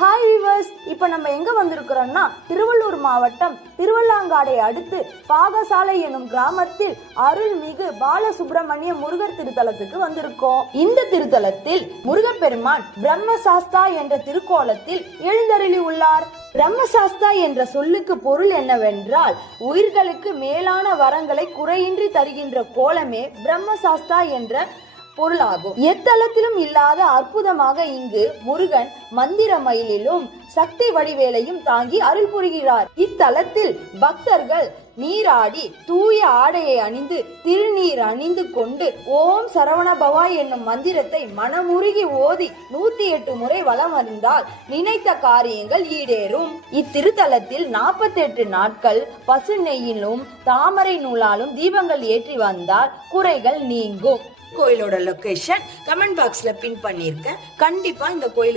Hi viewers, இப்போ நம்ம எங்க வந்திருக்கிறோம்னா திருவள்ளூர் மாவட்டம் திருவள்ளாங்காடை அடுத்து பாகசாலை எனும் கிராமத்தில் அருள்மிகு பாலசுப்பிரமணிய முருகர் திருத்தலத்துக்கு வந்திருக்கோம். இந்த திருத்தலத்தில் முருகப்பெருமான் பிரம்மசாஸ்தா என்ற திருக்கோலத்தில் எழுந்தருளி உள்ளார். பிரம்மசாஸ்தா என்ற சொல்லுக்கு பொருள் என்னவென்றால், உயிர்களுக்கு மேலான வரங்களை குறையின்றி தருகின்ற கோலமே பிரம்மசாஸ்தா என்ற பொருளாகும். எத்தலத்திலும் இல்லாத அற்புதமாக இங்கு முருகன் மந்திர மயிலிலும் சக்தி வடிவேலையும் தாங்கி அருள் புரிகிறார். இத்தலத்தில் பக்தர்கள் நீராடி தூய ஆடையை அணிந்து திருநீர் அணிந்து கொண்டு ஓம் சரவண பவாய் என்னும் மந்திரத்தை மனமுருகி ஓதி 108 முறை வலம் வந்தால் நினைத்த காரியங்கள் ஈடேறும். இத்திருத்தலத்தில் 48 நாட்கள் பசு நெய்யிலும் தாமரை நூலாலும் தீபங்கள் ஏற்றி வந்தால் குறைகள் நீங்கும். கோயிலோட லொகேஷன் கமெண்ட் பாக்ஸ்ல பின் பண்ணிருக்கேன். கண்டிப்பா இந்த கோயில்